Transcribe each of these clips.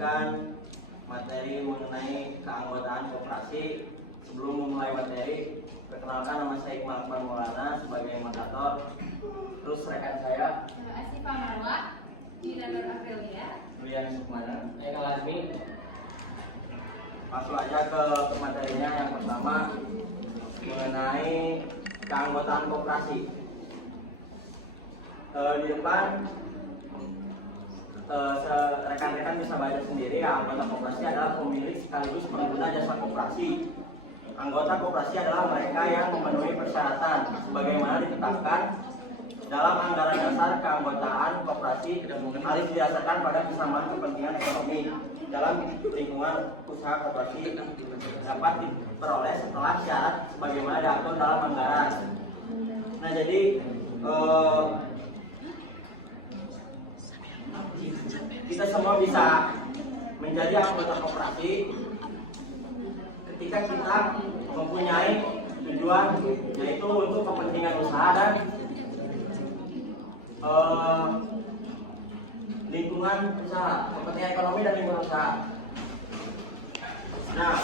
memberikan materi mengenai keanggotaan koperasi. Sebelum memulai materi, perkenalkan nama saya Iqbal Maulana sebagai moderator. Terus rekan saya Asifa Marwa, Dinanur Aprilia, Rian Sukmana, Eka Lasmi. Langsung aja ke materinya. Yang pertama mengenai keanggotaan koperasi. Di depan rekan-rekan bisa baca sendiri, anggota koperasi adalah pemilik sekaligus pengguna jasa koperasi. Anggota koperasi adalah mereka yang memenuhi persyaratan sebagaimana ditetapkan dalam anggaran dasar keanggotaan koperasi harus didasarkan pada kesamaan kepentingan ekonomi dalam lingkungan usaha koperasi dapat diperoleh setelah syarat sebagaimana diatur dalam anggaran. Nah, jadi kita semua bisa menjadi anggota koperasi ketika kita mempunyai tujuan, yaitu untuk kepentingan usaha dan lingkungan usaha, kepentingan ekonomi dan lingkungan usaha. Nah,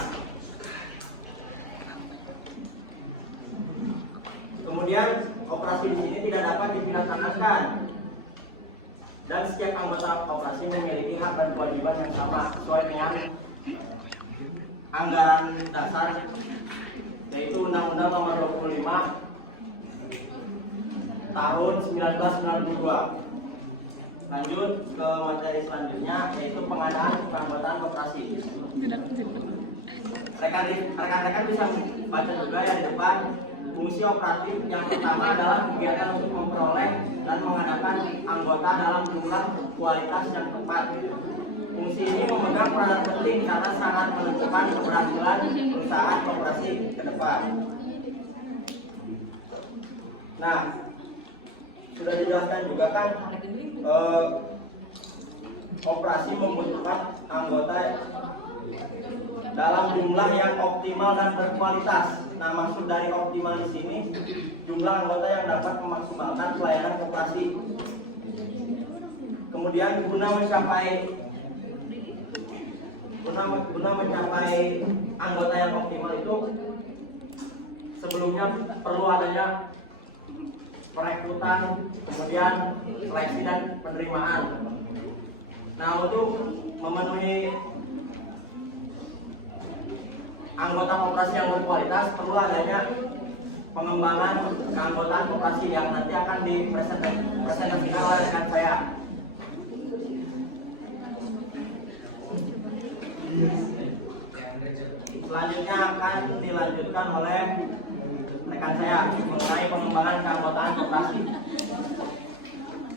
kemudian koperasi di sini tidak dapat dipidanakan. Dan setiap anggota koperasi memiliki hak dan kewajiban yang sama sesuai dengan anggaran dasar, yaitu Undang-Undang Nomor 25 Tahun 1992. Lanjut ke materi selanjutnya, yaitu pengadaan keanggotaan koperasi. Rekan-rekan bisa baca juga yang di depan. Fungsi operatif yang pertama adalah kegiatan untuk memperoleh dan mengadakan anggota dalam jumlah kualitas yang tepat. Fungsi ini memegang peranan penting karena sangat menentukan keberhasilan perusahaan koperasi ke depan. Nah, sudah dijelaskan juga kan, koperasi membutuhkan anggota dalam jumlah yang optimal dan berkualitas. Nah, maksud dari optimal di sini jumlah anggota yang dapat memaksimalkan pelayanan koperasi. Kemudian guna mencapai anggota yang optimal itu sebelumnya perlu adanya perekrutan, kemudian seleksi dan penerimaan. Nah, untuk memenuhi anggota koperasi yang berkualitas perlu adanya pengembangan keanggotaan koperasi yang nanti akan dipresentasikan oleh rekan saya. Selanjutnya akan dilanjutkan oleh rekan saya mengenai pengembangan keanggotaan koperasi.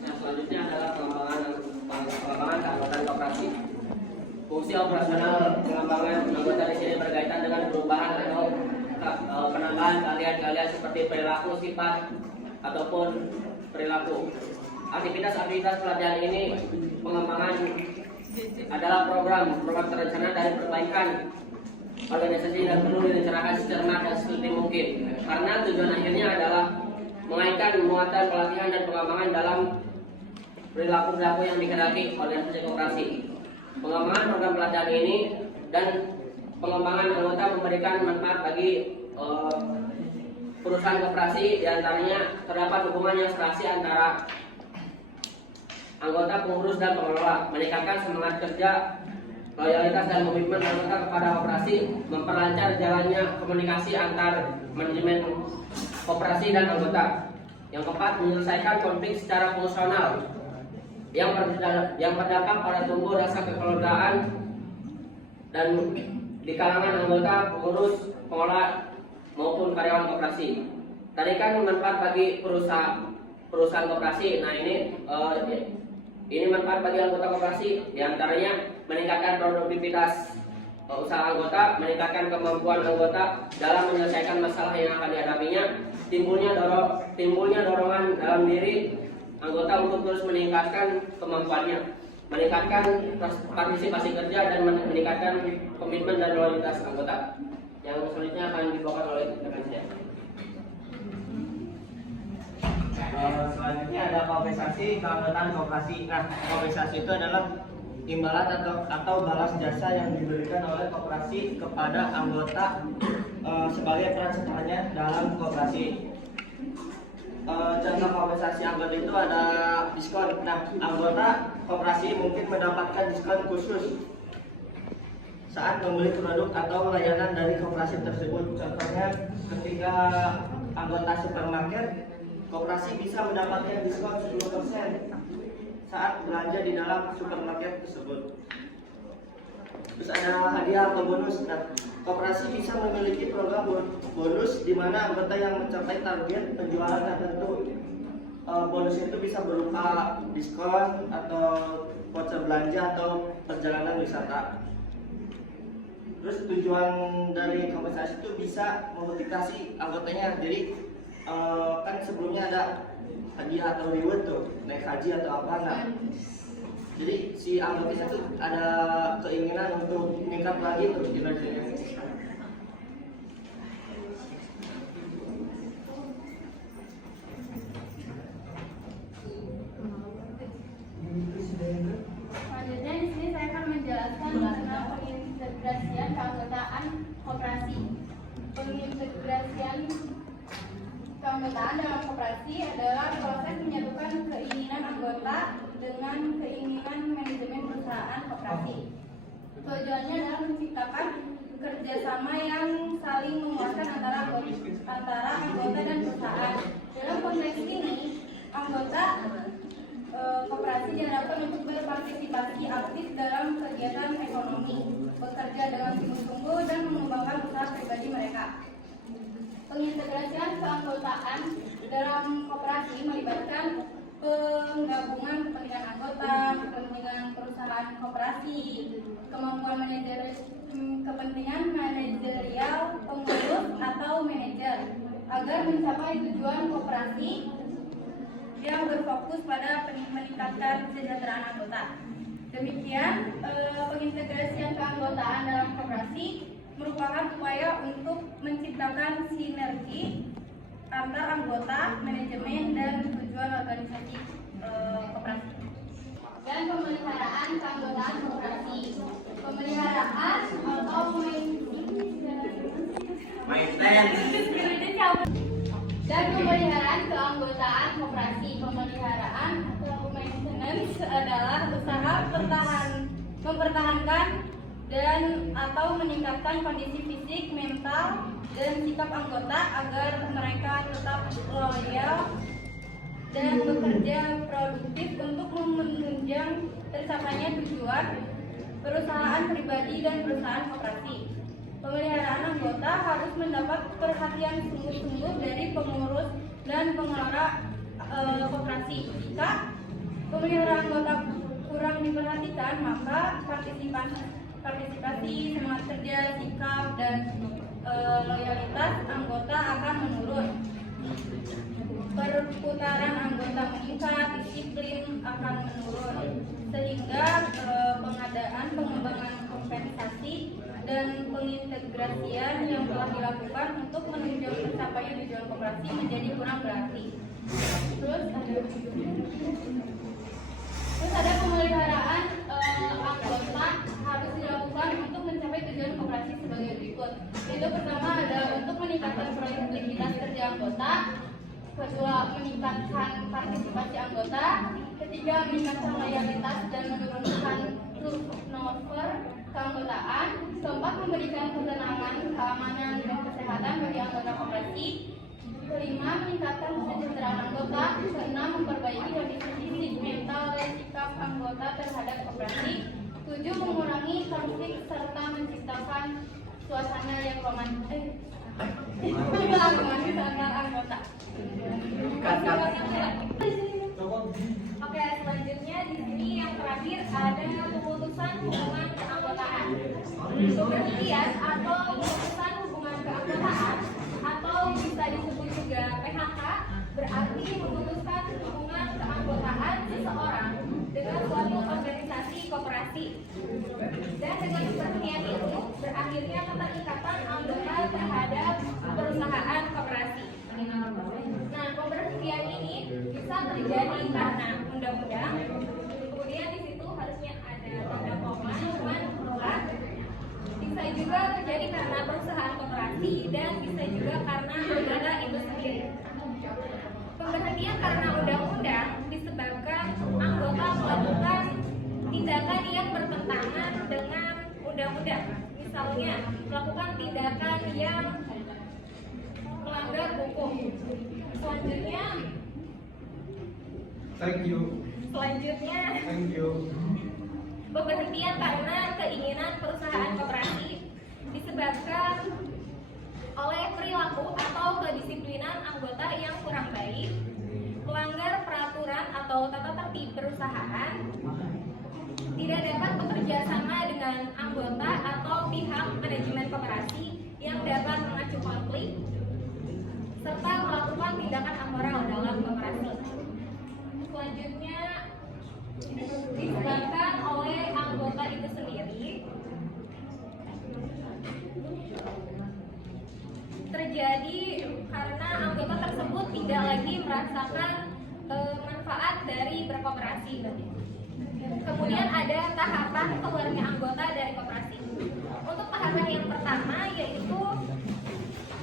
Yang selanjutnya adalah pengembangan keanggotaan koperasi. Fungsi operasional pengembangan anggota di sini berkaitan dengan perubahan atau penambahan keahlian-keahlian seperti perilaku, sifat ataupun perilaku. Aktivitas-aktivitas pelatihan ini pengembangan adalah program terencana dari perbaikan organisasi dan perlu direncanakan secermat dan sesuai mungkin. Karena tujuan akhirnya adalah mengaitkan muatan pelatihan dan pengembangan dalam perilaku-perilaku yang dikehendaki oleh organisasi koperasi. Pengembangan program pelatihan ini dan pengembangan anggota memberikan manfaat bagi perusahaan koperasi, diantaranya terdapat hubungan yang serasi antara anggota, pengurus, dan pengelola, meningkatkan semangat kerja, loyalitas dan komitmen anggota kepada koperasi, memperlancar jalannya komunikasi antar manajemen koperasi dan anggota. Yang keempat, menyelesaikan konflik secara fungsional yang berdampak pada tumbuh rasa kekeluargaan dan di kalangan anggota, pengurus, pengelola maupun karyawan koperasi. Tadi kan manfaat bagi perusahaan koperasi. Nah, ini manfaat bagi anggota koperasi, diantaranya meningkatkan produktivitas usaha anggota, meningkatkan kemampuan anggota dalam menyelesaikan masalah yang akan dihadapinya, timbulnya dorongan dalam diri anggota untuk terus meningkatkan kemampuannya, meningkatkan partisipasi kerja dan meningkatkan komitmen dan loyalitas anggota. Yang selanjutnya akan dibawakan oleh rekan saya. Selanjutnya ada mobilisasi keanggotaan koperasi. Nah, mobilisasi itu adalah imbalan atau balas jasa yang diberikan oleh koperasi kepada anggota sebagai peran sertanya dalam koperasi. Contoh kompensasi anggota itu ada diskon. Nah, anggota koperasi mungkin mendapatkan diskon khusus saat membeli produk atau layanan dari koperasi tersebut. Contohnya, ketika anggota supermarket, koperasi bisa mendapatkan diskon 10% saat belanja di dalam supermarket tersebut. Terus ada hadiah atau bonus. Nah, koperasi bisa memiliki program bonus di mana anggota yang mencapai target penjualan tertentu. Bonus itu bisa berupa diskon atau voucher belanja atau perjalanan wisata. Terus tujuan dari kompensasi itu bisa memotivasi anggotanya. Jadi kan sebelumnya ada hadiah atau reward tuh, naik haji atau apa. Nah, jadi si anggotanya tuh ada keinginan untuk meningkat lagi tuh kinerjanya. Selanjutnya di sini saya akan menjelaskan tentang pengintegrasian keanggotaan koperasi. Pengintegrasian keanggotaan dalam koperasi adalah proses menyatukan keinginan anggota dengan keinginan manajemen perusahaan koperasi. Tujuannya adalah menciptakan kerjasama yang saling menguatkan antara anggota dan perusahaan. Dalam konteks ini, anggota koperasi diharapkan untuk berpartisipasi aktif dalam kegiatan ekonomi, bekerja dengan sungguh-sungguh dan mengembangkan usaha pribadi mereka. Pengintegrasian keanggotaan dalam koperasi melibatkan penggabungan kepentingan anggota, kepentingan perusahaan koperasi, kemampuan kepentingan manajerial, pengurus atau manajer agar mencapai tujuan koperasi yang berfokus pada meningkatkan kesejahteraan anggota. Demikian, pengintegrasian keanggotaan dalam koperasi merupakan upaya untuk menciptakan sinergi antar anggota, manajemen, dan tujuan organisasi koperasi. Dan pemeliharaan keanggotaan koperasi. Pemeliharaan atau dan pemeliharaan keanggotaan koperasi. Pemeliharaan atau maintenance adalah usaha mempertahankan dan atau meningkatkan kondisi fisik, mental, dan sikap anggota agar mereka tetap loyal dan bekerja produktif untuk menunjang tercapainya tujuan perusahaan pribadi dan perusahaan koperasi. Pemeliharaan anggota harus mendapat perhatian sungguh-sungguh dari pengurus dan pengelola koperasi. Jika pemeliharaan anggota kurang diperhatikan, maka partisipasi, semangat kerja, sikap, dan loyalitas anggota akan menurun. Perputaran anggota meningkat, disiplin akan menurun, sehingga pengembangan kompensasi dan pengintegrasian yang telah dilakukan untuk menunjang pencapaian tujuan koperasi menjadi kurang berarti. Terus ada pemeliharaan anggota harus dilakukan untuk mencapai tujuan koperasi sebagai berikut. Itu pertama adalah untuk meningkatkan produktivitas kerja anggota, kedua meningkatkan partisipasi anggota, ketiga meningkatkan loyalitas dan menurunkan turnover keanggotaan, keempat memberikan ketenangan, keamanan, dan kesehatan bagi anggota koperasi, kelima meningkatkan kesejahteraan anggota, keenam memperbaiki kondisi fisik, mental, dan sikap anggota terhadap koperasi, tujuh mengurangi konflik serta menciptakan suasana yang romantis antar anggota. Oke, selanjutnya di sini yang terakhir ada pemutusan hubungan keanggotaan. Pemberhentian atau pemutusan hubungan keanggotaan atau bisa disebut juga PHK berarti memutuskan hubungan keanggotaan seseorang dengan suatu organisasi koperasi. Dan dengan pemberhentian itu berakhirnya keterikatan anggota terhadap perusahaan koperasi. Nah, pemberhentian ini bisa terjadi karena undang-undang, kemudian di situ harusnya ada tanda rekan yang melanggar hukum. Selanjutnya Thank you. Pemberhentian karena keinginan perusahaan koperasi disebabkan oleh perilaku atau kedisiplinan anggota yang kurang baik, melanggar peraturan atau tata tertib perusahaan, tidak dapat bekerja sama dengan anggota atau pihak manajemen koperasi yang dapat memacu konflik, serta melakukan tindakan amoral dalam koperasi. Selanjutnya disebabkan oleh anggota itu sendiri, terjadi karena anggota tersebut tidak lagi merasakan manfaat dari berkoperasi. Kemudian ada tahapan keluarnya anggota dari koperasi. Untuk tahapan yang pertama yaitu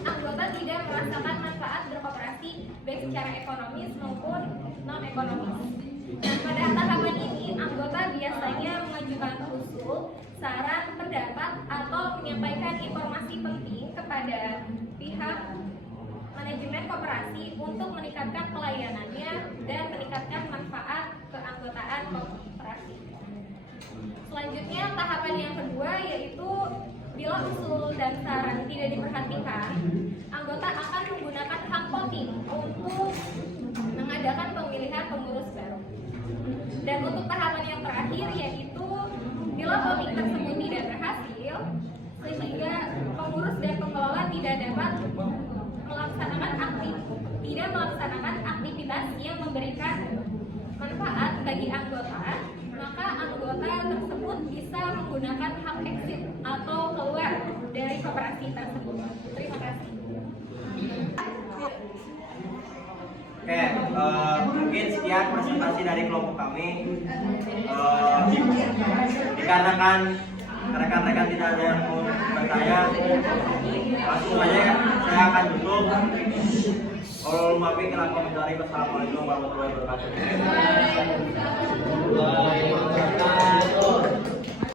anggota tidak merasakan manfaat berkoperasi baik secara ekonomis maupun non ekonomis. Dan pada tahapan ini anggota biasanya mengajukan usul, saran, pendapat atau menyampaikan informasi penting kepada pihak manajemen koperasi untuk meningkatkan pelayanannya dan meningkatkan manfaat keanggotaan koperasi. Selanjutnya tahapan yang kedua yaitu bila usul dan saran tidak diperhatikan, anggota akan menggunakan hak voting untuk mengadakan pemilihan pengurus baru. Dan untuk tahapan yang terakhir yaitu bila voting tersebut tidak berhasil, sehingga pengurus dan pengelola tidak dapat melaksanakan aktivitas yang memberikan manfaat bagi anggota, maka anggota tersebut bisa menggunakan hak exit atau keluar dari koperasi tersebut. Terima kasih. Oke, mungkin sekian presentasi dari kelompok kami. Dikarenakan rekan-rekan tidak ada yang mau bertanya, langsung saja saya akan tutup. Kalau maafin kalian komentari. Wassalamualaikum warahmatullahi wabarakatuh.